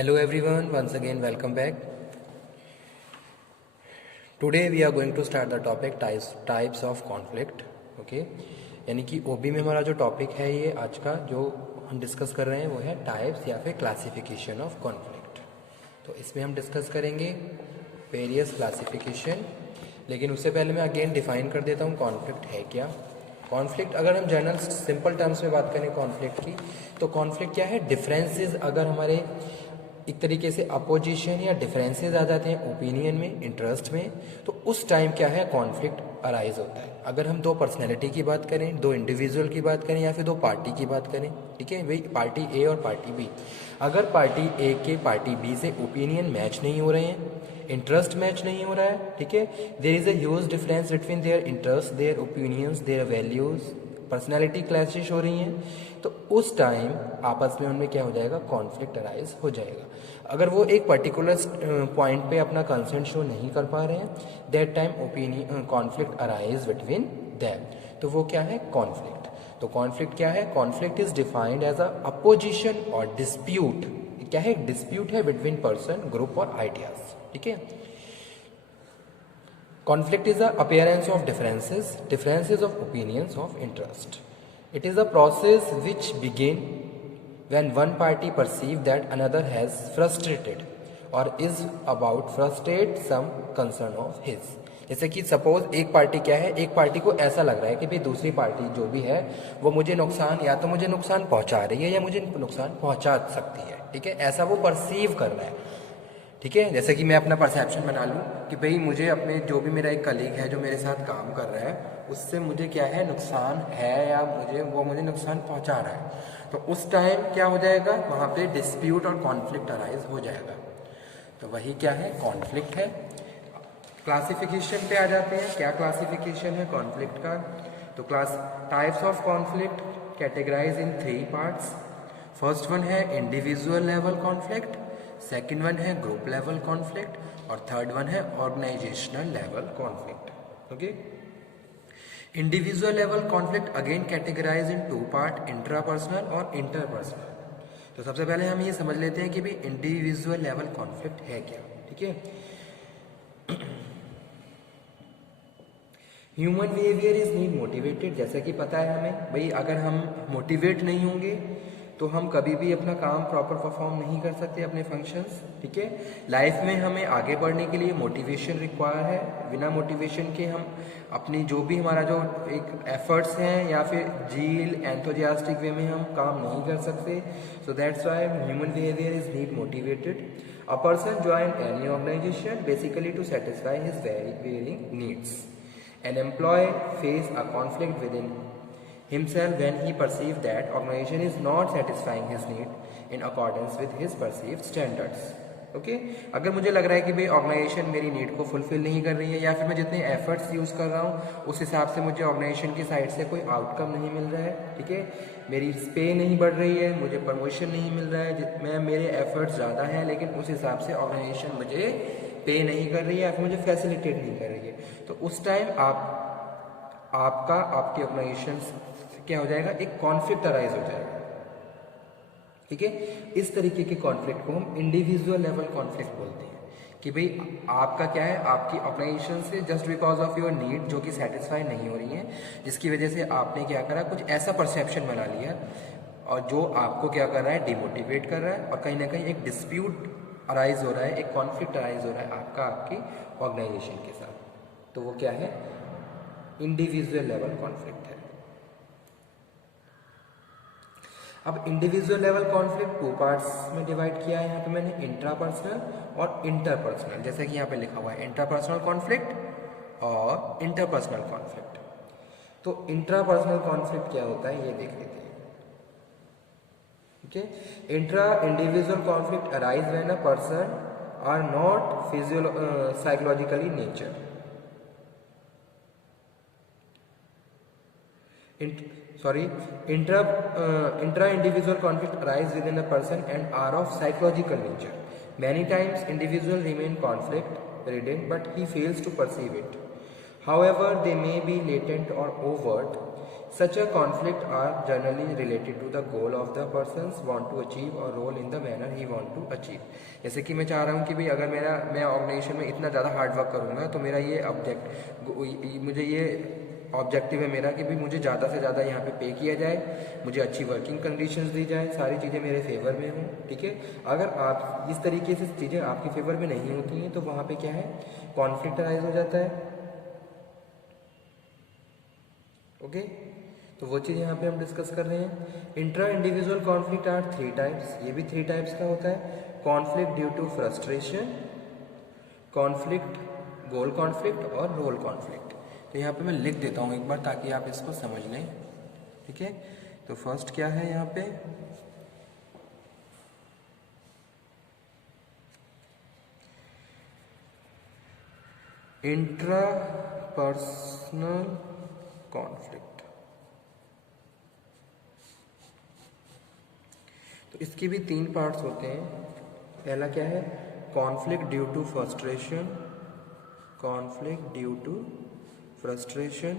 Hello everyone, once again welcome back. Today we are going to start the topic types of conflict. Okay, यानी कि ओबी में हमारा जो topic है ये आज का जो हम डिस्कस कर रहे हैं वो है टाइप्स या फिर क्लासिफिकेशन ऑफ कॉन्फ्लिक्ट. तो इसमें हम डिस्कस करेंगे वेरियस क्लासिफिकेशन. लेकिन उससे पहले मैं अगेन डिफाइन कर देता हूँ कॉन्फ्लिक्ट है क्या. कॉन्फ्लिक्ट अगर हम जनरल सिंपल टर्म्स में बात करें कॉन्फ्लिक्ट की, तो कॉन्फ्लिक्ट क्या है, डिफरेंसेस अगर हमारे एक तरीके से अपोजिशन या डिफरेंसेस आ जाते हैं ओपिनियन में, इंटरेस्ट में, तो उस टाइम क्या है कॉन्फ्लिक्ट अराइज होता है. अगर हम दो पर्सनैलिटी की बात करें, दो इंडिविजुअल की बात करें या फिर दो पार्टी की बात करें, ठीक है भाई, पार्टी ए और पार्टी बी, अगर पार्टी ए के पार्टी बी से ओपिनियन मैच नहीं हो रहे हैं, इंटरेस्ट मैच नहीं हो रहा है, ठीक है, there is a huge difference between their interest, their opinions, their values, personality clashes हो रही हैं, तो उस टाइम आपस में उनमें क्या हो जाएगा, कॉन्फ्लिक्ट अराइज हो जाएगा. अगर वो एक पर्टिकुलर पॉइंट पे अपना कंसेंट शो नहीं कर पा रहे हैं, that time opinion conflict arise between them, तो वो क्या है कॉन्फ्लिक्ट. तो कॉन्फ्लिक्ट क्या है, conflict is defined as a opposition और डिस्प्यूट. क्या है, डिस्प्यूट है बिटवीन पर्सन, ग्रुप और आइडियाज. ठीक है, conflict is the appearance of differences of opinions of interest. It is a process which begin when one party perceives that another has frustrated or is about frustrate some concern of his. जैसे कि suppose एक party क्या है, एक party को ऐसा लग रहा है कि भाई दूसरी पार्टी जो भी है वो मुझे नुकसान, या तो मुझे नुकसान पहुंचा रही है या मुझे नुकसान पहुंचा सकती है. ठीक है, ऐसा वो परसीव कर रहा है. ठीक है, जैसे कि मैं अपना परसेप्शन बना लूँ कि भाई मुझे अपने जो भी मेरा एक कलीग है जो मेरे साथ काम कर रहा है उससे मुझे क्या है नुकसान है, या मुझे नुकसान पहुंचा रहा है, तो उस टाइम क्या हो जाएगा, वहाँ पे डिस्प्यूट और कॉन्फ्लिक्ट अराइज हो जाएगा. तो वही क्या है, कॉन्फ्लिक्ट है. क्लासिफिकेशन पे आ जाते हैं. क्या क्लासिफिकेशन है कॉन्फ्लिक्ट का, तो types of conflict categorise in 3 parts. First one है individual level conflict, second one है ग्रुप लेवल कॉन्फ्लिक्ट, और थर्ड वन है organisational level conflict. Okay, individual level conflict again categorise in 2 part, intrapersonal और interpersonal. तो सबसे पहले हम ये समझ लेते हैं कि भाई इंडिविजुअल लेवल कॉन्फ्लिक्ट है क्या. ठीक है, human behaviour is need motivated. जैसा कि पता है हमें भाई, अगर हम मोटिवेट नहीं होंगे तो हम कभी भी अपना काम प्रॉपर परफॉर्म नहीं कर सकते, अपने फंक्शंस. ठीक है, लाइफ में हमें आगे बढ़ने के लिए मोटिवेशन रिक्वायर है. बिना मोटिवेशन के हम अपनी जो भी हमारा जो एक एफर्ट्स हैं या फिर जील एंथुजियास्टिक वे में हम काम नहीं कर सकते. So that's why human behaviour is need motivated. A person join any organisation basically to satisfy his varying needs. An employee face a conflict within himself when he perceives that organization is not satisfying his need in accordance with his perceived standards. Okay, अगर मुझे लग रहा है कि भाई organisation मेरी need को fulfil नहीं कर रही है, या फिर मैं जितने एफर्ट्स यूज़ कर रहा हूँ उस हिसाब से मुझे ऑर्गेनाइजेशन की साइड से कोई आउटकम नहीं मिल रहा है. ठीक है, मेरी पे नहीं बढ़ रही है, मुझे प्रमोशन नहीं मिल रहा है, मेरे एफर्ट्स ज़्यादा हैं लेकिन उस हिसाब से ऑर्गेनाइजेशन मुझे पे नहीं कर रही है या फिर मुझे फैसिलिटेट नहीं कर रही है, तो उस टाइम आपकी ऑर्गेनाइजेशन क्या हो जाएगा, एक कॉन्फ्लिक्ट अराइज हो जाएगा. ठीक है, इस तरीके के कॉन्फ्लिक्ट को हम इंडिविजुअल लेवल कॉन्फ्लिक्ट बोलते हैं कि भाई आपका क्या है, आपकी ऑर्गेनाइजेशन से just because of your need जो कि सेटिस्फाई नहीं हो रही है, जिसकी वजह से आपने क्या करा, कुछ ऐसा परसेप्शन बना लिया और जो आपको क्या कर रहा है, डिमोटिवेट कर रहा है, और कहीं ना कहीं एक डिस्प्यूट अराइज हो रहा है, एक कॉन्फ्लिक्ट अराइज हो रहा है आपकी ऑर्गेनाइजेशन के साथ. तो वो क्या है, इंडिविजुअल लेवल कॉन्फ्लिक्ट है. अब इंडिविजुअल लेवल कॉन्फ्लिक्ट 2 पार्ट्स में डिवाइड किया है यहाँ पे मैंने, इंट्रापर्सनल और इंटरपर्सनल. जैसा कि यहाँ पे लिखा हुआ है इंट्रापर्सनल कॉन्फ्लिक्ट और इंटरपर्सनल कॉन्फ्लिक्ट. तो इंट्रापर्सनल कॉन्फ्लिक्ट क्या होता है ये देख लेते हैं. Okay, intra-individual conflict arise when a person are not psychologically nature. Intra-individual conflict arise within a person and are of psychological nature. Many times individual remain conflict-ridden but he fails to perceive it. However, they may be latent or overt. Such a conflict are generally related to the goal of the persons want to achieve or role in the manner he want to achieve. जैसे कि मैं चाह रहा हूँ कि भाई अगर मैं ऑर्गेनाइजेशन में इतना ज़्यादा हार्ड वर्क करूँगा तो मेरा ये मुझे ये ऑब्जेक्टिव है मेरा कि भाई मुझे ज़्यादा से ज़्यादा यहाँ पे पे किया जाए, मुझे अच्छी वर्किंग कंडीशंस दी जाए, सारी चीज़ें मेरे फेवर में हों, ठीक है। अगर आप इस तरीके से चीज़ें आपके फेवर में नहीं होती हैं तो वहाँ पे क्या है, कॉन्फ्लिक्ट अराइज हो जाता है। ओके, तो वो चीज़ यहाँ पे हम डिस्कस कर रहे हैं। Intra individual conflict are 3 types, ये भी 3 टाइप्स का होता है। Conflict due to frustration, conflict, goal conflict और रोल कॉन्फ्लिक्ट। तो यहाँ पे मैं लिख देता हूँ एक बार ताकि आप इसको समझ लें, ठीक है। तो फर्स्ट क्या है यहाँ पे, इंट्रा पर्सनल कॉन्फ्लिक्ट। तो इसके भी 3 पार्ट्स होते हैं। पहला क्या है, conflict due to frustration, conflict due to frustration.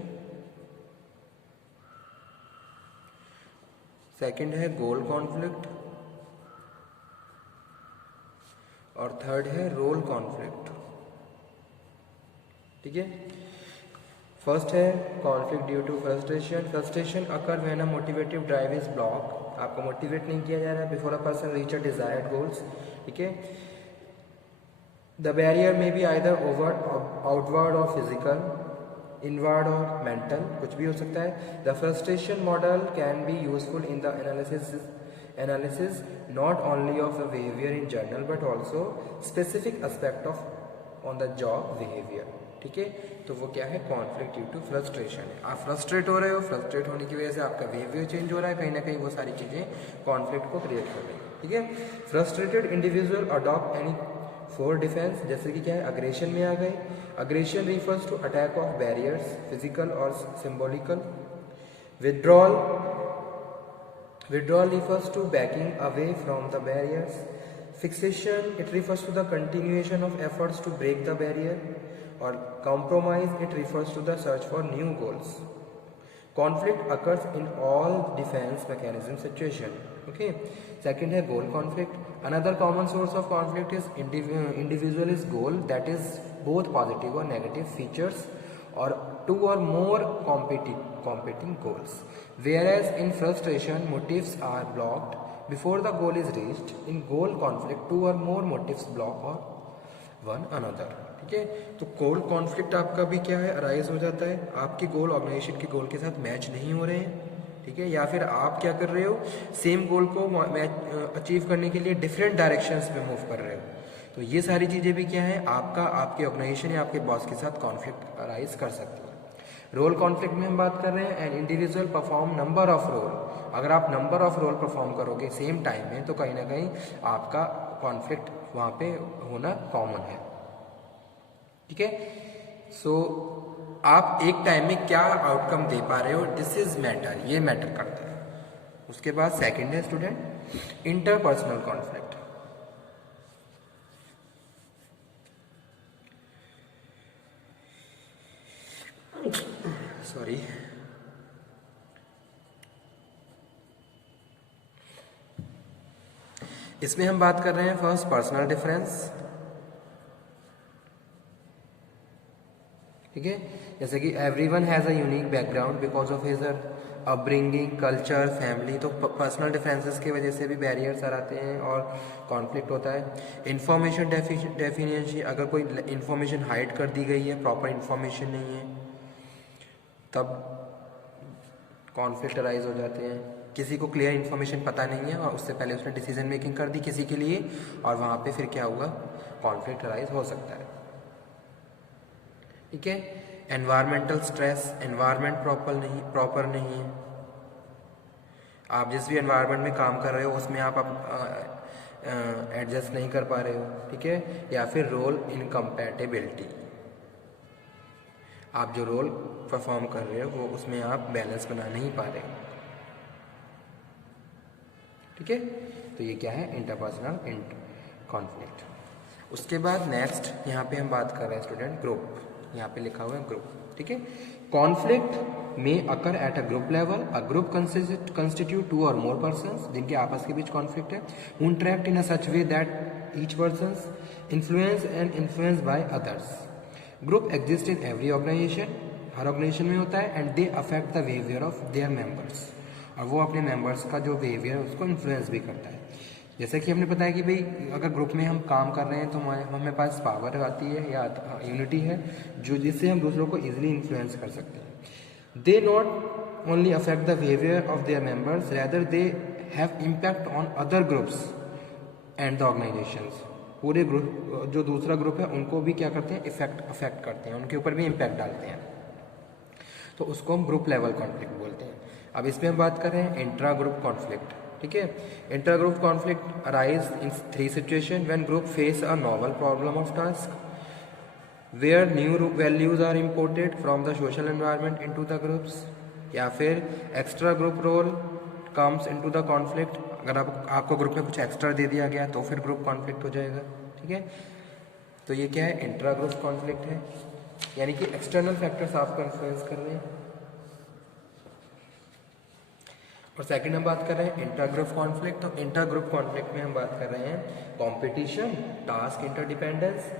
Second है गोल कॉन्फ्लिक्ट और थर्ड है रोल कॉन्फ्लिक्ट, ठीक है। फर्स्ट है conflict due to frustration. Frustration occur when a motivative drive is block, आपको मोटिवेट नहीं किया जा रहा है before a person reach a desired goals, ठीक है। द बैरियर में बी आइदर ओवर आउटवर्ड और फिजिकल, इनवर्ड और मेंटल, कुछ भी हो सकता है। The frustration model can be useful in the analysis not only of the behaviour in general but also specific aspect of on the job behaviour, ठीक है। तो वो क्या है, कॉन्फ्लिक्ट ड्यू टू फ्रस्ट्रेशन है। आप फ्रस्ट्रेट हो रहे हो, फ्रस्ट्रेट होने की वजह से आपका बिहेवियर चेंज हो रहा है, कहीं ना कहीं वो सारी चीज़ें कॉन्फ्लिक्ट को क्रिएट कर रही है, ठीक है। Frustrated individual adopt any for defence, जैसे कि क्या है, अग्रेशन में आ गए। Aggression refers to attack of barriers, physical और symbolical. Withdrawal refers to backing away from the barriers. Fixation, it refers to the continuation of efforts to break the barrier. और compromise, it refers to the search for new goals. Conflict occurs in all defense mechanism situation. Okay. Second है goal conflict. Another common source of conflict is individualist goal, that is both positive or negative features or 2 or more competing goals. Whereas in frustration, motives are blocked before the goal is reached. In goal conflict, 2 or more motives block or one another, ठीक है। तो गोल conflict आपका भी क्या है, arise हो जाता है, आपके गोल ऑर्गेनाइजेशन के गोल के साथ मैच नहीं हो रहे हैं, ठीक है। या फिर आप क्या कर रहे हो, सेम गोल को अचीव करने के लिए डिफरेंट डायरेक्शंस में मूव कर रहे हो। तो ये सारी चीज़ें भी क्या है, आपके ऑर्गेनाइजेशन या आपके बॉस के साथ कॉन्फ्लिक्ट अराइज कर सकती है। रोल कॉन्फ्लिक्ट में हम बात कर रहे हैं, an individual perform number of role. अगर आप नंबर ऑफ रोल परफॉर्म करोगे सेम टाइम में तो कहीं ना कहीं आपका कॉन्फ्लिक्ट वहाँ पे होना कॉमन है, ठीक है। सो आप एक टाइम में क्या आउटकम दे पा रहे हो, दिस इज मैटर, ये मैटर करता है। उसके बाद सेकंड है स्टूडेंट इंटरपर्सनल कॉन्फ्लिक्ट। सॉरी, इसमें हम बात कर रहे हैं फर्स्ट पर्सनल डिफरेंस, ठीक है। जैसे कि everyone has a unique background because of his upbringing, culture, family. तो पर्सनल डिफरेंसेस की वजह से भी बैरियर्स आते हैं और कॉन्फ्लिक्ट होता है। इंफॉर्मेशन डेफिशिएंसी, अगर कोई इंफॉर्मेशन हाइड कर दी गई है, प्रॉपर इंफॉर्मेशन नहीं है, तब कॉन्फ्लिक्ट अराइज हो जाते हैं। किसी को क्लियर इन्फॉर्मेशन पता नहीं है और उससे पहले उसने डिसीजन मेकिंग कर दी किसी के लिए और वहाँ पे फिर क्या हुआ, कॉन्फ्लिक्ट अराइज हो सकता है, ठीक है। एनवायरमेंटल स्ट्रेस, एनवायरमेंट प्रॉपर नहीं है। आप जिस भी एनवायरमेंट में काम कर रहे हो उसमें आप एडजस्ट नहीं कर पा रहे हो, ठीक है। या फिर रोल इनकम्पैटिबिलिटी, आप जो रोल परफॉर्म कर रहे हो वो उसमें आप बैलेंस बना नहीं पा रहे हो, ठीक है। तो ये क्या है, इंटरपर्सनल कॉन्फ्लिक्ट। उसके बाद नेक्स्ट यहाँ पे हम बात कर रहे हैं स्टूडेंट ग्रुप, यहाँ पे लिखा हुआ है ग्रुप, ठीक है। Conflict may occur at a group level, a group constitute 2 और मोर पर्सन्स जिनके आपस के बीच कॉन्फ्लिक्ट है, who interact in a such way that each persons influence by others. Group exist in every organisation, हर organisation में होता है, and they affect the behaviour of their members, और वो अपने मेंबर्स का जो बिहेवियर है उसको इन्फ्लुएंस भी करता है। जैसे कि हमने बताया कि भाई अगर ग्रुप में हम काम कर रहे हैं तो हमें पास पावर आती है या यूनिटी है जो जिससे हम दूसरों को इजीली इन्फ्लुएंस कर सकते हैं। They not only affect the behaviour of their members, rather they have impact on other groups and the organisations. पूरे ग्रुप जो दूसरा ग्रुप है उनको भी क्या करते हैं, अफेक्ट करते हैं, उनके ऊपर भी इम्पैक्ट डालते हैं, तो उसको हम ग्रुप लेवल कॉन्फ्लिक्ट बोलते हैं। अब इसमें हम बात कर रहे हैं इंट्रा ग्रुप कॉन्फ्लिक्ट। ठीक है, inter group conflict arise in 3 situation when group face a novel problem of task, where new values are imported from the social environment into the groups, या फिर extra group role comes into the conflict. अगर आपको group में कुछ extra दे दिया गया तो फिर ग्रुप कॉन्फ्लिक्ट हो जाएगा। ठीक है, तो ये क्या है, इंट्रा ग्रुप कॉन्फ्लिक्ट है, यानी कि एक्सटर्नल फैक्टर्स आपको इन्फ्लुएंस कर रहे हैं। और सेकंड हम बात कर रहे हैं इंटर ग्रुप कॉन्फ्लिक्ट। तो इंटर ग्रुप कॉन्फ्लिक्ट में हम बात कर रहे हैं competition, task interdependence,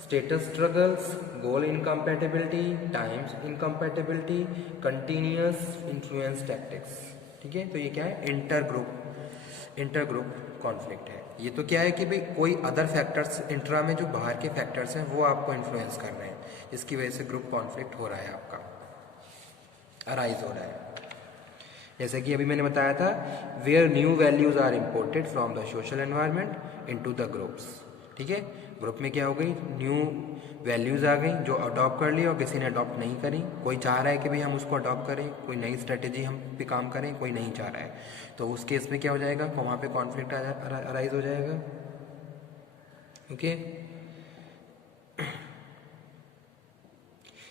status struggles, goal incompatibility, times incompatibility, continuous influence tactics. ठीक है, तो ये क्या है, इंटर ग्रुप कॉन्फ्लिक्ट है। ये तो क्या है कि भाई कोई अदर फैक्टर्स इंट्रा में जो बाहर के फैक्टर्स हैं वो आपको इन्फ्लुएंस कर रहे हैं, जिसकी वजह से ग्रुप कॉन्फ्लिक्ट हो रहा है, आपका अराइज हो रहा है। जैसे कि अभी मैंने बताया था, where new values are imported from the social environment into the groups. ठीक है, ग्रुप में क्या हो गई, न्यू वैल्यूज आ गई जो अडॉप्ट कर ली और किसी ने अडॉप्ट नहीं करी। कोई चाह रहा है कि भाई हम उसको अडॉप्ट करें, कोई नई स्ट्रेटेजी हम पे काम करें, कोई नहीं चाह रहा है, तो उस केस में क्या हो जाएगा, वहाँ पे कॉन्फ्लिक्ट अराइज हो जाएगा। ओके,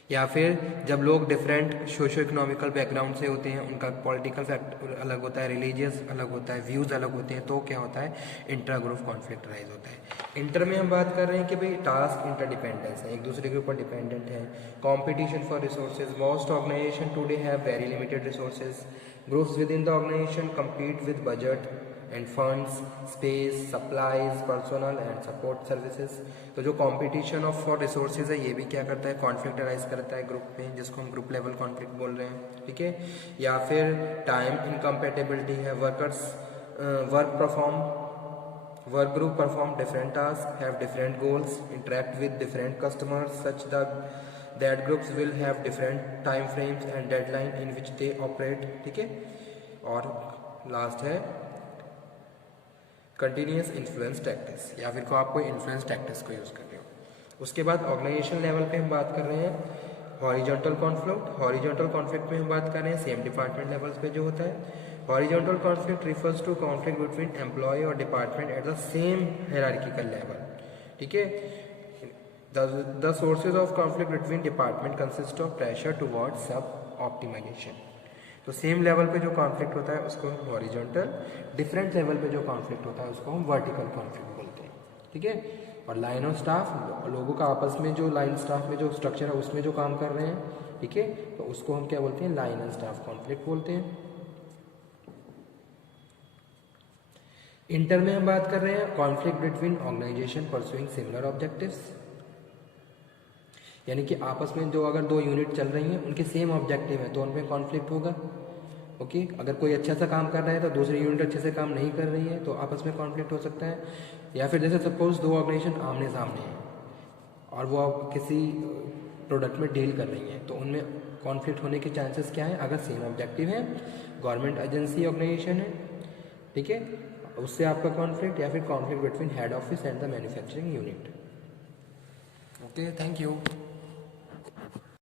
या फिर जब लोग डिफरेंट सोशो इकोनॉमिकल बैकग्राउंड से होते हैं, उनका पॉलिटिकल फैक्टर अलग होता है, रिलीजियस अलग होता है, व्यूज़ अलग होते हैं, तो क्या होता है, इंट्रा ग्रुप कॉन्फ्लिक्ट राइज होता है। इंटर में हम बात कर रहे हैं कि भाई टास्क इंटरडिपेंडेंस है, एक दूसरे के ऊपर डिपेंडेंट है। Competition for resources, most organisation today have very limited resources, groups within the organisation compete with budget and funds, space, supplies, personal and support services. तो जो कंपटीशन ऑफ फॉर रिसोर्सेज है ये भी क्या करता है, conflict arise करता है ग्रुप में, जिसको हम ग्रुप लेवल कॉन्फ्लिक्ट बोल रहे हैं। ठीक है, या फिर टाइम इनकम्पैटिबिलिटी है, work group perform different task, have different goals, interact with different customers such that groups will have different time frames and deadline in which they operate. ठीक है, और लास्ट है कंटिन्यूअस इन्फ्लुएंस टैक्टिक्स, या फिर को आप कोई इन्फ्लुएंस टैक्टिक्स को यूज़ कर रहे हो। उसके बाद ऑर्गेनाइजेशन लेवल पे हम बात कर रहे हैं हॉरिजॉन्टल कॉन्फ्लिक्ट। हॉरिजॉन्टल कॉन्फ्लिक्ट में हम बात कर रहे हैं सेम डिपार्टमेंट लेवल्स पे जो होता है। Horizontal conflict refers to conflict between employee और department at the same hierarchical level. ठीक है, the sources of conflict between department consist of pressure towards sub optimisation. तो सेम लेवल पे जो कॉन्फ्लिक्ट होता है उसको हम हॉरिजॉन्टल, डिफरेंट लेवल पे जो कॉन्फ्लिक्ट होता है उसको हम वर्टिकल कॉन्फ्लिक्ट बोलते हैं। ठीक है, और लाइन ऑफ स्टाफ, लोगों का आपस में जो लाइन स्टाफ में जो स्ट्रक्चर है उसमें जो काम कर रहे हैं, ठीक है, तो उसको हम क्या बोलते हैं, लाइन एंड स्टाफ कॉन्फ्लिक्ट बोलते हैं। इंटर में हम बात कर रहे हैं conflict between organisation pursuing similar objectives, यानी कि आपस में जो अगर 2 यूनिट चल रही हैं उनके सेम ऑब्जेक्टिव है तो उनमें कॉन्फ्लिक्ट होगा। ओके, अगर कोई अच्छा सा काम कर रहा है तो दूसरी यूनिट अच्छे से काम नहीं कर रही है तो आपस में कॉन्फ्लिक्ट हो सकता है। या फिर जैसे सपोज 2 ऑर्गेनाइजेशन आमने सामने हैं और वो आप किसी प्रोडक्ट में डील कर रही हैं तो उनमें कॉन्फ्लिक्ट होने के चांसेस क्या है, अगर सेम ऑब्जेक्टिव है, गवर्नमेंट एजेंसी ऑर्गेनाइजेशन है, ठीक है, उससे आपका कॉन्फ्लिक्ट, या फिर conflict between head office and the manufacturing unit. Okay, thank you.